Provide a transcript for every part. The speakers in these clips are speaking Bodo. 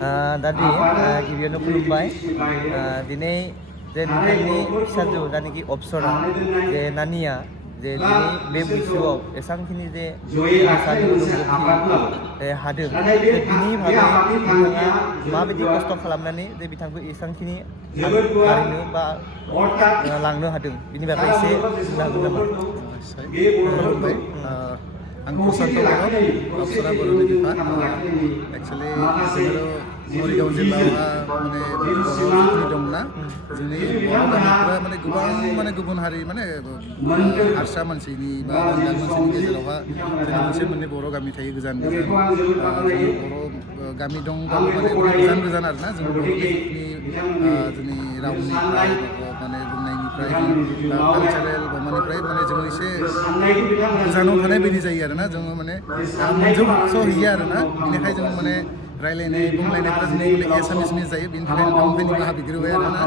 दादि गिबियावनो खुलुमबाय दिनै जे नोंथांनि फिसाजो जायनाखि अप्सरा जे नानिया जे दिनै बे बैसोआव एसांखिनि जे मोसानो रोंगौथि हादों बिनि बागै नोंथाङा माबायदि खस्थ' खालामनानै जे बिथांखौ एसांखिनि हारिनो बा लांनो हादों बिनि बागै एसे बुंनो हागोन नामा? खुलुमबाय आं प्रसान्त बर' अप्सरा बर'नि बिफा एक्सुवेलि जोङो मरिगाव जिल्लायावहा माने बर' जिखिनि दंना जोंनि बर' गामिफोरा माने गोबां माने गुबुन हारि माने हारसा मानसिनि बा बांगाल मानसिनि गेजेरावहा जोंनि मोनसे मोननै बर' गामि थायो गोजान गोजान जोंनि बर' गामि दंबाबो माने गोजान गोजान आरोना जों बर'नि जिखिनि जोंनि रावनिफ्राय माने बुंनायनिफ्राय कालचारेल माबानिफ्राय माने जोङो एसे गोजानाव थानाय बायदि जायो आरोना जोङो माने मोनजोबस'हैया आरोना बेनिखायनो जोङो माने रायलायनाय बुंलायनायफ्रा जोंनि माने एसामिसनि जायो बेनि थाखाय नोंथांनिफ्राय निमाहा बिग्रोबाय आरोना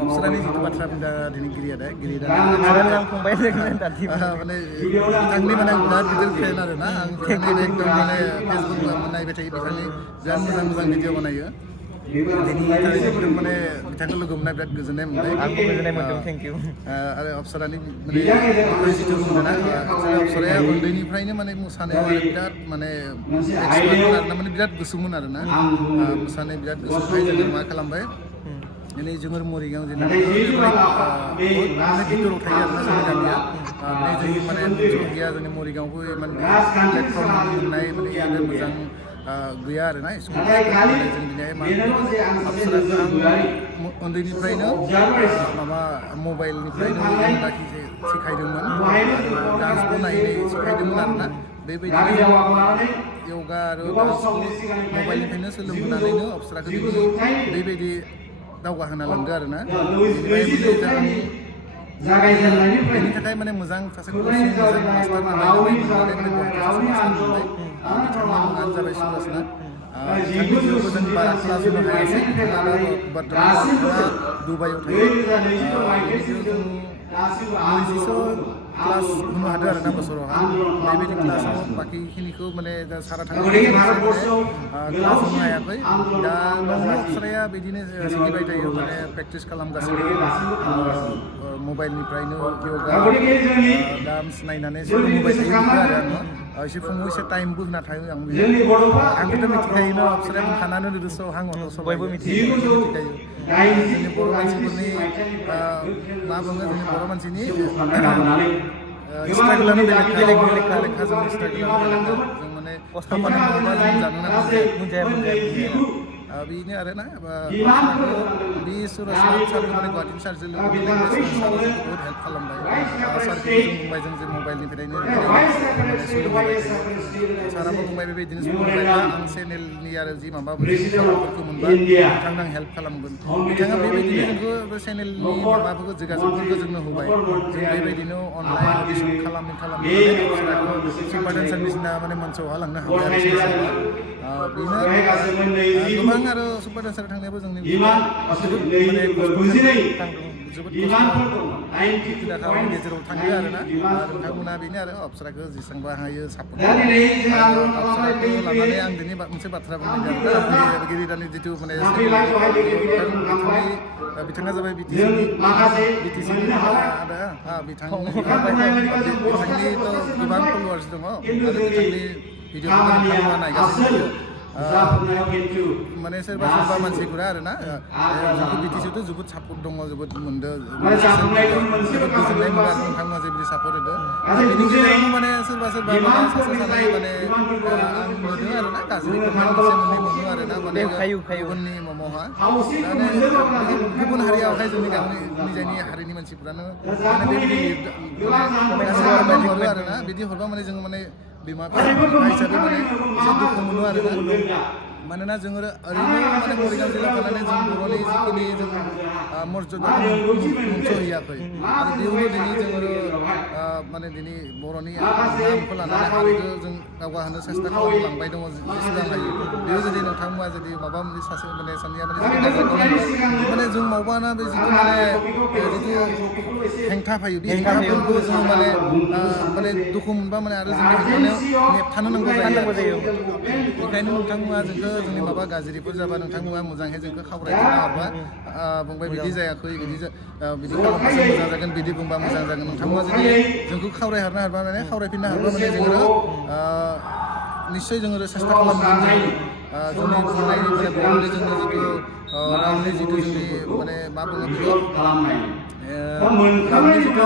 अप्सरानि जिथु बाथ्रा बुंदों दिनै गिरिदा माने बिथांनि माने आं बिराद गिदिर फेन आरोना आं बिथांनि एकदम माने फेसबुक नायबाय थायो बिथांनि बिराद मोजां मोजां भिडिअ बानायो दिनै थारैनो माने बिथांखौ लोगो मोनना बिराद गोजोननाय मोनबाय आंबो गोजोननाय मोन्दों थेंक इउ आरो अप्सरानि माने जिथु बुंदोंना अप्सराया उन्दैनिफ्रायनो माने मोसानायाव आरो बिराद माने एक्सपार्टमोन आरोना माने बिराद गोसोमोन आरोना मोसानाय बिराद गोसोखाय जोङो मा खालामबाय दिनै जोङो मरिगाव जिल्लानि बहुद भितराव थायो आरोना जोंनि गामिया बे जोंनि माने गैया जोंनि मरिगावबो इमान प्लेटफर्म मोननाय माने मोजां गैया आरोना स्कुल जों दिनै मा अप्सराखौ आं उन्दैनिफ्रायनो माबा मबाइलनिफ्रायनो लाखि सिखायदोंमोन आरो डान्सबो नायै सिखायदोंमोन आरोना बेबायदिनो यगा आरो डान्सखौ मबाइलनिफ्रायनो सोलोंबोनानैनो अप्सराखौ दिनै बेबायदि दावगाहोना लांदो आरोना बेनि थाखाय माने मोजां सासे मोजां मास्टार नामायनानै बिथांनि मुङानो जाबाय सुरसना बिथांनिखौबो जों बारा क्लास होनो हायासै बिथाङा दुबाइयाव थायो नैजिसो क्लास होनो हादों आरोना बोसोरावहा बेबायदि क्लासाव बाखिखिनिखौ माने दा सारा थांनानै क्लास होनो हायाखै दा न'आवनो अप्सराया बिदिनो सोलिबाय थायो माने प्रेक्टिस खालामगासिनो मबाइलनिफ्रायनो यगा डान्स नायनानै सोलोंबोबाय थायो आरो आङो एसे फुङाव एसे टाइमबो होना थायो आंबोथ' मिथिखायोनो अप्सराया बुंखानानै नुदोंस' आं बयबो मिथिखायो जोंनि बर' मानसिफोरनि मा बुङो जोंनि बर' मानसिनि स्ट्रागोलानो बेलेखा जोंनि स्ट्रागोलानो बेलेखा जों माने खामानि मावोबा जों जानो नांगौ बेनो आरोना बे सुरसना सारखौ माने गुवाहाटिनि सारजों लोगो मोननाय सारा जोंखौ बहुत हेल्प खालामबाय सारखौ जों बुंबाय जों जे मबाइलनिफ्रायनो सोलोंबाय थायो साराबो बुंबाय बेबायदिनो सोलोंबाय आं चेनेलनि आरो जि माबा मोनसे खबरफोरखौ मोनबा बिथांनो आं हेल्प खालामगोन बिथाङा बेबायदिनो जोंखौ बे चेनेलनि माबाफोरखौ जगाजगफोरखौ जोंनो होबाय जों बेबायदिनो अनलाइन अडिसन खालामनानै सुपार डान्सार मिसिना माने मोनसेयावहा लांनो हाबाय आरो बेनो गोबां आरो सुपार डान्सार थांनायाबो जोंनि जोबोद माने जोबोद खस्थ'नि गेजेराव थांदो आरोना नोंथांमोना बेनो आरो अप्सराखौ जेसेबांबो हायो सापर्ट अप्सराखौ लानानै आं दिनै मोनसे बाथ्रा बुंदों आरोना गिरिदानि जिथु माने बिथाङा जाबाय बिटिसिनि आरो बिथांनिथ' गोबां फल'वार्स दङ आरो बिथांनि भिडिअफोरखौ नोंथांमोना नायगासिनो माने सोरबा मानसिफोरा आरोना जोंखौ बिटिसिआवथ' जोबोद सापर्ट दङ जोबोद मोनदों जोबोद गोजोननाय मोनो आरो नोंथांमोना जेबायदि सापर्ट होदो बेनि गेजेरावनो माने सोरबा माने सासे सानै माने आं नुदों आरोना गाज्रि कमेन्ट मोनसे मोननै मोनो आरोना माने गुबुननि माबावहा माने गुबुन हारियावहाय जोंनि निजानि हारिनि मानसिफ्रानो माने बेबायदि हरो आरोना बिदि हरबा माने जोङो माने बिमा बिफा हिसाबै माने एसे दुखु मोनो आरोना मानोना जोङो ओरैनो माने मरिगाव जिल्लायाव थानानै जों बर'नि जिखिनि जों मर्यादाखौ मोनस'हैयाखै आरो बेयावनो दिनै जोङो माने दिनै बर'नि नामखौ लानानै हारिखौ जों दावगाहोनो सेस्था खालामलांबाय दङ जेसेबां हायो बेयाव जुदि नोंथांमोना जुदि माबा मोनसे सासे माने सानैया माने जों मावबाना बे जिथु जिथु हेंथा फैयो बे हेंथाफोरखौ जों माने दुखु मोनबा माने आरो जों हेंथानायाव नेबथानो नांगौ जायो बेखायनो नोंथांमोना जोंखौ जोंनि माबा गाज्रिफोर जाबा नोंथांमोना मोजाङै जोंखौ खावरायफिनना हरबा बुंबाय बिदि जायाखै बिदि खालामबासो मोजां जागोन बिदि बुंबा मोजां जागोन नोंथांमोना जुदि जोंखौ खावरायहरनो हाबा माने खावरायफिननो हाबा माने जोङो निश्चय जोङो सेस्था खालामगोन जोंनि बुंनायनि माने बर'नि जोंनि जिथु रावनि जिथु जोंनि माने मा बुङो बेखौ रावनि जिथु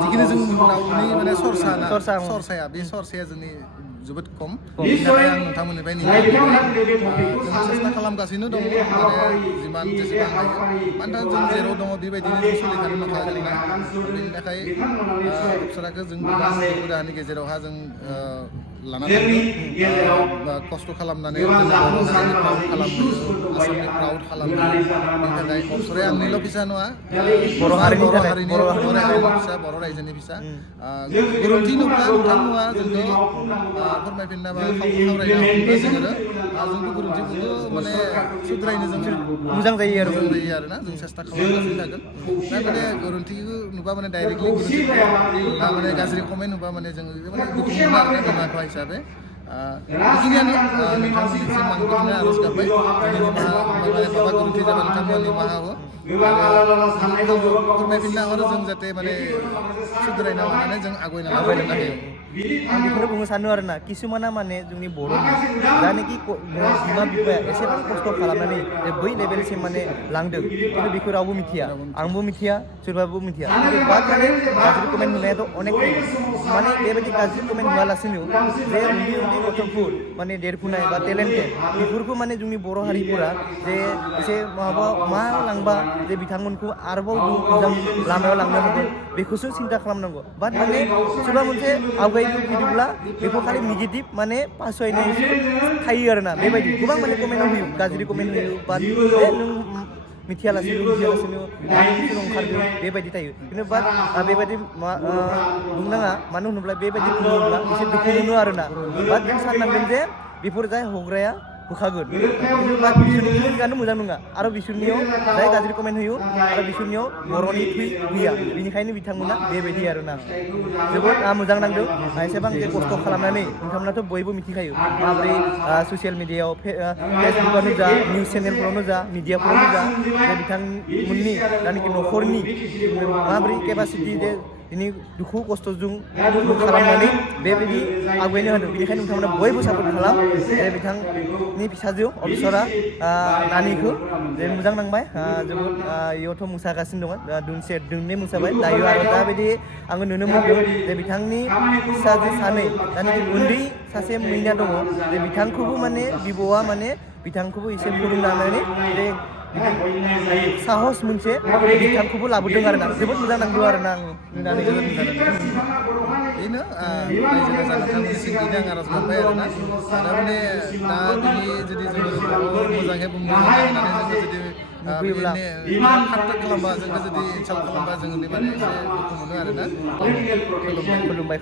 जिखिनि जों रावनि माने सरसाया बे सरसाया जोंनि जोबोद खम बेनि थाखाय आं नोंथांमोननिफ्राय जों सेस्था खालामगासिनो दङ माने जेसेबां हायो मानोना जों जेराव दङ बेबायदिनो जों सोलिखानो मोनखागोन ना बेनि थाखाय अप्सराखौ जों गोबां दुखु दाहानि गेजेरावहा जों लाना थांदों खस्थ' खालामनानै बर' हारिनि प्राउड खालामो आसामनि प्राउड खालामो बेनि थाखाय अप्सराया आंनिल' फिसा नङा बर' हारिनि फिसा बर' रायजोनि फिसा गोरोन्थि नुब्ला नोंथांमोना जोंखौ फोरमायफिनना बा खावरायना हरफिनबा जोंबो गोरोन्थिफोरखौ माने सुद्रायनो जों मोजां जायो आरोना जों सेस्था खालामगासिनो थागोन दा माने गोरोन्थिखौ नुबा माने डाइरेक्टलि गोरोन्थि माने गाज्रि कमेन्ट नुबा माने जोङो माने दुखु मोनो आरोना बिमा बिफा हिसाबै बेखिनियानो नोंथांमोननिसिम आं बेखिनि आर'ज गाबबाय माने माबा गोरोन्थि जाबा नोंथांमोना निमाहा हो फोरमायफिनना हरो जों जाहाथे माने सुद्रायना लानानै जों आवगायनो हायो आं बेखौनो बुंनो सानो आरोना किसुमाना माने जोंनि बर'नि जानाखि बिमा बिफाया एसेबां खस्थ' खालामनानै बै लेभेलसिम माने लांदों खिन्थु बेखौ रावबो मिथिया आंबो मिथिया सोरबाबो मिथिया बाट माने गाज्रि कमेन्ट होनायाथ' अनेक माने बेबायदि गाज्रि कमेन्ट होआलासिनो जे उन्दै उन्दै गथ'फोर माने देरफुनाय बा टेलेन्टेड बेफोरखौ माने जोंनि बर' हारिफोरा जे एसे मा लांबा जे बिथांमोनखौ आरोबाव मोजां लामायाव लांनो हागोन बेखौसो सिन्था खालामनांगौ बाट माने सोरबा मोनसे आवगायनो फैदोंब्ला बेखौ खालि नेगेटिभ माने पासयनायसो थायो आरोना बेबायदि गोबां माने कमेन्ट होयो गाज्रि कमेन्ट होयो बाट नों मिथियालासिनो ओंखारदों बेबायदि थायो खिन्थु बाट बेबायदि बुंनाङा मानो होनोब्ला बेबायदि बुङोब्ला एसे दुखु मोनो आरोना बाट जों साननांगोन जे बेफोर जाय हग्राया होखागोन खिन्थु बाट बिसोरनि भुमिकायानो मोजां नङा आरो बिसोरनियाव जाय गाज्रि कमेन्ट होयो आरो बिसोरनियाव बर'नि थै गैया बेनिखायनो बिथांमोना बेबायदि आरोना जोबोद मोजां नांदों एसेबां जे खस्थ' खालामनानै नोंथांमोनाथ' बयबो मिथिखायो माबोरै ससियेल मिडियायाव फेसबुकआवनो जा निउस चेनेलफोरावनो जा मिडियाफोरावनो जा जे बिथांमोननि जायनाखि न'खरनि माबोरै केपासिटि जे दिनै दुखु खस्थ'जों खालामनानै बेबायदि आवगायनो होदों बेनिखायनो नोंथांमोना बयबो सापर्ट खालाम जे बिथांनि फिसाजो अप्सरा नानिखौ जे मोजां नांबाय जोबोद इयावथ' मोसागासिनो दङ दोंनै मोसाबाय दायो आरो दाबायदि आङो नुनो मोनदों जे बिथांनि फिसाजो सानै जायनाखि उन्दै सासे मैना दङ जे बिथांखौबो माने बिब'आ माने बिथांखौबो एसे फोरोंनानै जे साहस मोनसे बिथांखौबो लाबोदों आरोना जोबोद मोजां नांदों आरोना आं नुनानै जोबोद मोजां नांदों बेनो रायजो राजा नोंथांमोननिसिम बेनो आं आर'ज गाबबाय आरोना दा माने दा बिनि जुदि जोङो मोजाङै बुंनो होननानै जोङो जुदि खालामबा जोंखौ जुदि इनसाल्ट खालामबा जोङो माने एसे दुखु मोनो आरोना खुलुमबाय